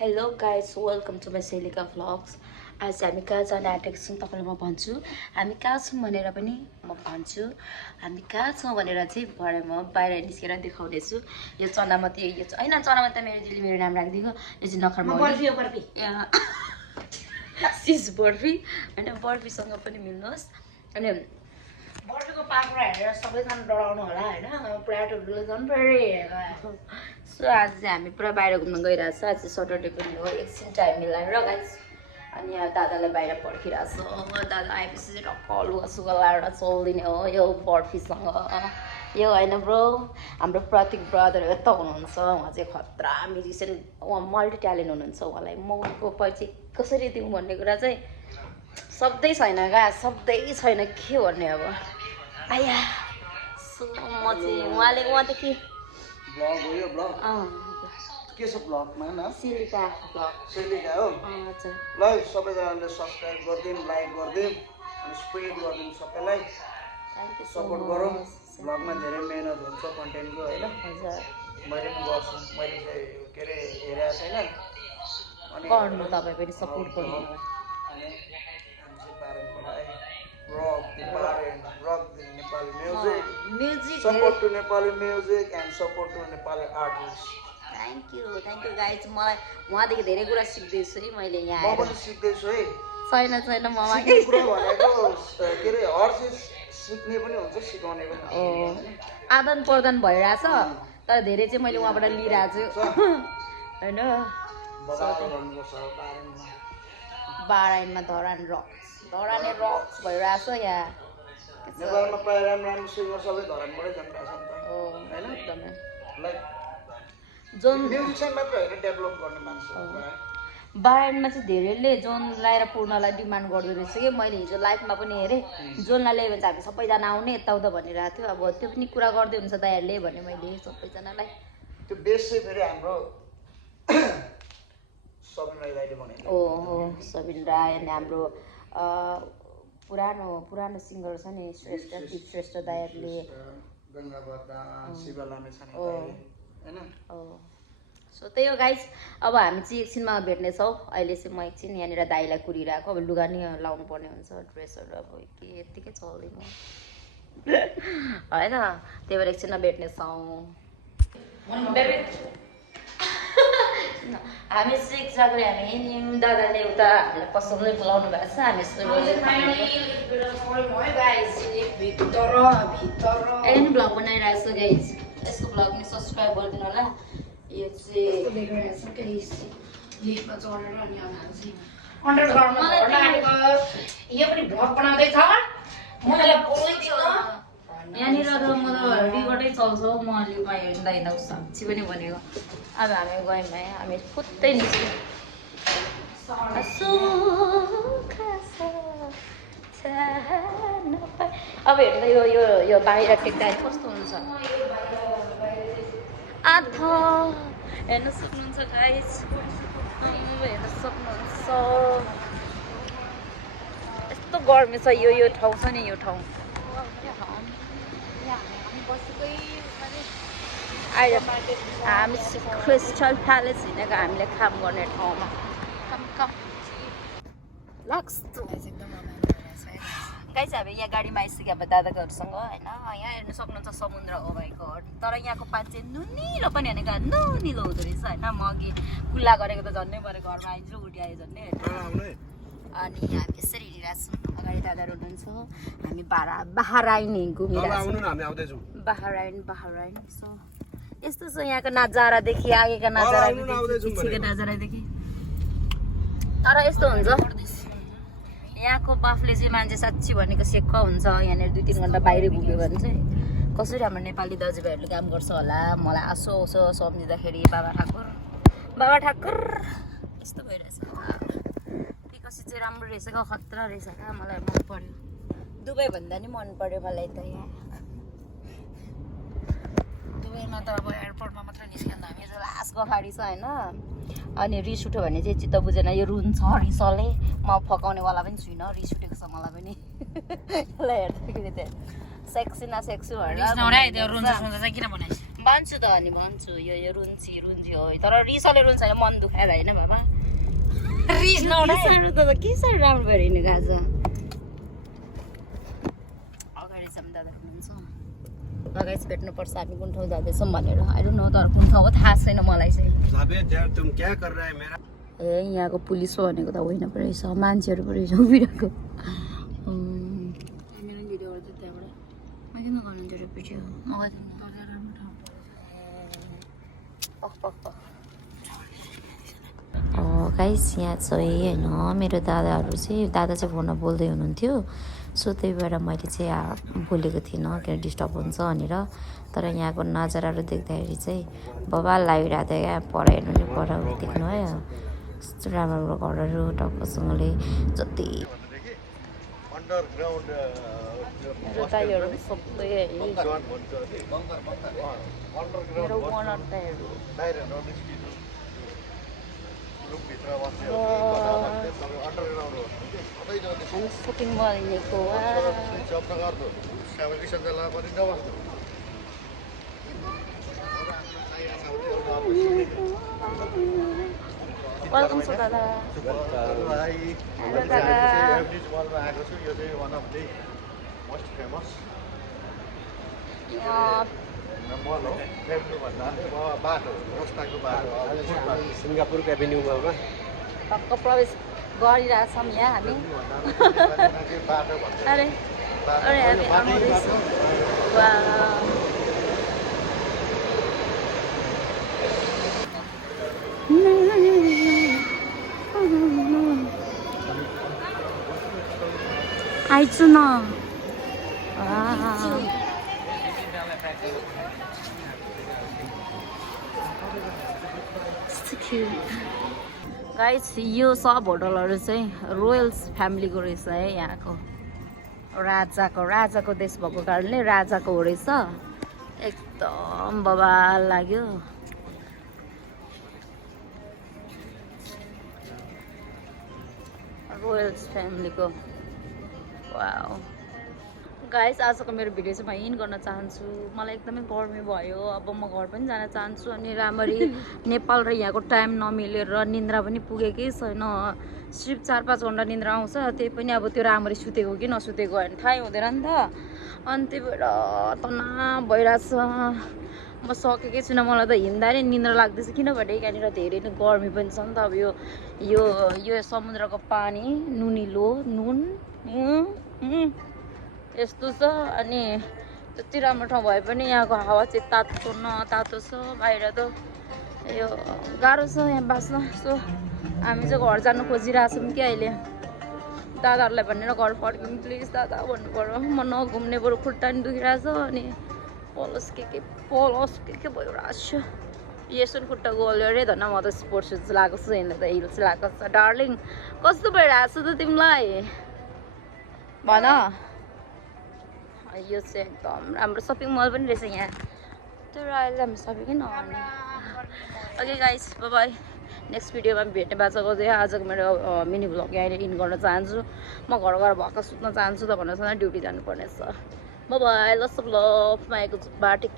Hello guys welcome to my सेलिका vlogs. आज हामी कहाँ जान आँटेको छौँ तपाईँलाई म भन्छु। हामी कहाँ छौँ भनेर पनि म भन्छु। हामी कहाँ छौँ भनेर चाहिँ भरे म बाहिर निस्केर देखाउनेछु। यो चनामती यो होइन चनामती मेरो दिदी मेरो नाम राखिदिएको। यो चाहिँ नखरमा सिज बर्फी होइन बर्फीसँग पनि मिल्नुहोस्। अनि बर्फीको पाक्रा हेरेर सबैजना डराउनु होला होइन प्लेटहरूले झन् फेरि सो आज चाहिँ हामी पुरा बाहिर घुम्न गइरहेको छ। आज चाहिँ सटरडे पनि हो एकछिन टाइम मिलाएर गाइस। अनि यहाँ दादालाई बाहिर पर्खिरहेको छ। दादा आएपछि चाहिँ टक्क लुगासुगा लाएर चल्दिने हो यो बर्फीसँग। यो होइन ब्रो हाम्रो प्रतीक ब्रदर यता हुनुहुन्छ। उहाँ चाहिँ खतरा म्युजिसियन उहाँ मल्टी ट्यालेन्ट हुनुहुन्छ। उहाँलाई मौको पछि कसरी दिउँ भन्ने कुरा चाहिँ शब्दै छैन क्या शब्दै छैन के भन्ने अब आया। सो म चाहिँ उहाँदेखि ब्लग हो यो ब्लग के छ ब्लगमा न सेलिका ब्लग सेलिका हो हजुर। ल सबैजनाले सब्सक्राइब गरिदिउँ लाइक गरिदिउँ अनि स्प्रेड गरिदिउँ सबैलाई सपोर्ट गरौँ। ब्लगमा धेरै मेहनत हुन्छ कन्टेन्टको होइन मैले पनि गर्छु। मैले चाहिँ के अरे हेरेको छैन अनि गर्नु तपाईँ पनि सपोर्ट गर्नु अनि हामी चाहिँ पारेनबाट rock the Nepali music. Music Support to Nepali music and support to Nepali artists. Thank you guys. मलाई उहाँदेखि धेरै कुरा सिक्दैछु है मैले यहाँ म आएर। पनि सिक्दैछु है। छैन ममा सिक्ने कुरा भनेको के अरे हर चिज सिक्ने पनि हुन्छ सिकाउने पनि हुन्छ। आदान प्रदान भइरहेछ तर धेरै चाहिँ मैले उहाँबाट लिइरहेको छु होइन। बाराइनमा धरान रक्स भइरहेछ यहाँ। नेपालमा प्रायः राम्रो सिङ्गर सबै धरानबाटै जन्मिएको छ नि त होइन एकदमै लाइक जोन म्युजिसियन मात्र होइन डेभलप गर्ने मान्छे। बाराइनमा चाहिँ धेरैले जोनलाई र पूर्णलाई डिमान्ड गर्दो रहेछ कि मैले हिजो लाइफमा पनि हेरेँ। जोनलाई ल्यायो भने चाहिँ हामी सबैजना आउने यताउता भनिरहेको थियो। अब त्यो पनि कुरा गर्दै हुन्छ दाइहरूले भने मैले सबैजनालाई। त्यो बेस चाहिँ फेरि हाम्रो सबिन राईले भनेको हो सबिन राई अनि हाम्रो पुरानो सिङ्गर छ नि श्रेष्ठ दाइहरूले शिव लामेछाने होइन। सो त्यही हो गाइस। अब हामी चाहिँ एकछिनमा भेट्नेछौँ। अहिले चाहिँ म एकछिन यहाँनिर दाइलाई कुरिरहेको। अब लुगा नि लाउनु पर्ने हुन्छ ड्रेसहरू अब के यत्तिकै चल्दैन होइन। त्यही भएर एकछिनमा भेट्नेछौँ। हामी चाहिँ एक्ज्याक्टली हामी हिँड्यौँ। दादाले उता हामीलाई पसलमै बोलाउनु भएको छ। हामी एन भ्लग बनाइरहेको छु गाइस। यसको भ्लग पनि सब्सक्राइब गरिदिनु होला। यो यहाँनिर त म त रिगर्टै चल्छ हौ। म अलिक हिँड्दा साक्षी पनि भनेको। अब हामी गयौँ है हामी फुत्तै निस्क्यौँ। अब हेर्दा यो बाहिर टेक्दा कस्तो हुन्छ आधा हेर्न सक्नुहुन्छ गाइस। हेर्न सक्नुहुन्छ यस्तो गर्मी छ। यो ठाउँ छ नि यो ठाउँ अहिले हामी क्रिस्टल प्यालेस हिँडेको हामीले काम गर्ने ठाउँमा गाइस। हामी यहाँ गाडीमा आइसक्यो अब दादाकोहरूसँग होइन। यहाँ हेर्नु सक्नुहुन्छ समुद्र हो भएको। तर यहाँको पानी चाहिँ नुनिलो पनि भनेको नुनिलो हुँदो रहेछ होइन। म अघि कुल्ला गरेको त झन्डै पऱ्यो घरमा आइन्छु उठी आयो झन्डै होइन। अनि हामी यसरी हिँडिरहेको छौँ। अगाडि दादाहरू हुनुहुन्छ। हामी बाहराइन घुमिरहेको छौँ। बाहराइन सो यस्तो छ यहाँको नजारादेखि आगेको नजारादेखि तर यस्तो हुन्छ यहाँको बाफले चाहिँ मान्छे साँच्ची भनेको सेक्क हुन्छ। यहाँनिर 2-3 घन्टा बाहिर घुम्यो भने चाहिँ कसरी हाम्रो नेपाली दाजुभाइहरूले काम गर्छ होला मलाई आसो आउँछ सम्झिँदाखेरि। बाबा ठाकुर यस्तो भइरहेछ। विकसित चाहिँ राम्रो रहेछ क्या खतरा रहेछ क्या मलाई मन पर्यो। दुबई भन्दा नि मन पर्यो मलाई त। यहाँ दुबईमा त अब एयरपोर्टमा मात्र निस्किँदा हामी लास्ट गफाडी छ होइन। अनि रिस उठ्यो भने चाहिँ चित्त बुझेन यो रुन्छ रिसले। म फकाउनेवाला पनि छुइनँ। रिस उठेको छ मलाई पनि यसलाई हेर्दाखेरि चाहिँ सेक्सी न सेक्सी भनेर भन्छु त अनि भन्छु यो रुन्ची हो तर रिसले रुन्छ होइन मन दुखाएर होइन बाबा रिस नउठाएर त के साह्रो राम्रो भएर हिँड्नु गएको छ अगाडि चाहिँ दादा हुनुहुन्छ लगाइस भेट्नुपर्छ हामी कुन ठाउँ जाँदैछौँ भनेर आइडोन्ट नो तर कुन ठाउँ हो थाहा छैन मलाई चाहिँ ए यहाँको पुलिस हो भनेको त होइन पो रहेछ मान्छेहरू पो रहेछ उभिरहेको गाइस यहाँ चाहिँ होइन मेरो दादाहरू चाहिँ दादा चाहिँ फोनमा बोल्दै हुनुहुन्थ्यो सो त्यही भएर मैले चाहिँ बोलेको थिइनँ किन डिस्टर्ब हुन्छ भनेर तर यहाँको नजाराहरू देख्दाखेरि चाहिँ बबाल लागिरहेको थियो क्या पढाइहरू नि पढाउ देख्नु है यस्तो राम्रो घरहरू टक्कसँगले जति shopping mall ini welcome to Dada. Hello Dada. सिङ्गापुरको एभिन्यू मलमा टक्क प्रवेश गरिरहेछौँ यहाँ हामी अरे अरे हामी आउँदैछौँ आइछु न गाइस यो सब होटलहरू चाहिँ रोयल्स फ्यामिलीको रहेछ है यहाँको राजाको देश भएको कारणले राजाको हो रहेछ एकदम बवाल लाग्यो रोयल्स फ्यामिलीको वाउ गाइस आजको मेरो भिडियो चाहिँ म यहीँ गर्न चाहन्छु मलाई एकदमै गर्मी भयो अब म घर पनि जान चाहन्छु अनि राम्ररी नेपाल र यहाँको टाइम नमिलेर निन्द्रा पनि पुगेकै छैन सिर्फ 4-5 घन्टा निन्द्रा आउँछ त्यही पनि अब त्यो राम्ररी सुतेको कि नसुतेको होइन थाहै हुँदैन नि त अनि त्यही भएर तनाव भइरहेछ म सकेकै छुइनँ मलाई त हिँड्दा नै निन्द्रा लाग्दैछ किनभने यहाँनिर धेरै नै गर्मी पनि छ नि त अब यो समुद्रको पानी नुनिलो नुन यस्तो छ अनि त्यति राम्रो ठाउँ भए पनि यहाँको हावा चाहिँ तातो न तातो छ बाहिर त यो गाह्रो छ यहाँ बाँच्न सो हामी चाहिँ घर जानु खोजिरहेछौँ कि अहिले दादाहरूलाई भनेर घर फर्किनु प्लिज दादा भन्नु पर्यो म नघुम्ने बरु खुट्टा नि दुखिरहेछ अनि पलस के भइरहेको छ यसो खुट्टा गोल्यो अरे धन्न म त स्पोर्ट्स सुज लगाएको छु होइन त हिल्स लगाएको छ डार्लिङ कस्तो भइरहेको छ त तिमीलाई भन यो चाहिँ एकदम राम्रो सपिङ मल पनि रहेछ यहाँ तर अहिले हामी सपिङै नगर्ने ओके गाइस बाई नेक्स्ट भिडियोमा भेट्ने बाचा गर्दै आजको मेरो मिनी भ्लग यहाँनिर इन गर्न चाहन्छु म घर भएर सुत्न चाहन्छु त भनेर ड्युटी जानुपर्नेछ बाई लस अफ लभ मायाको बाटो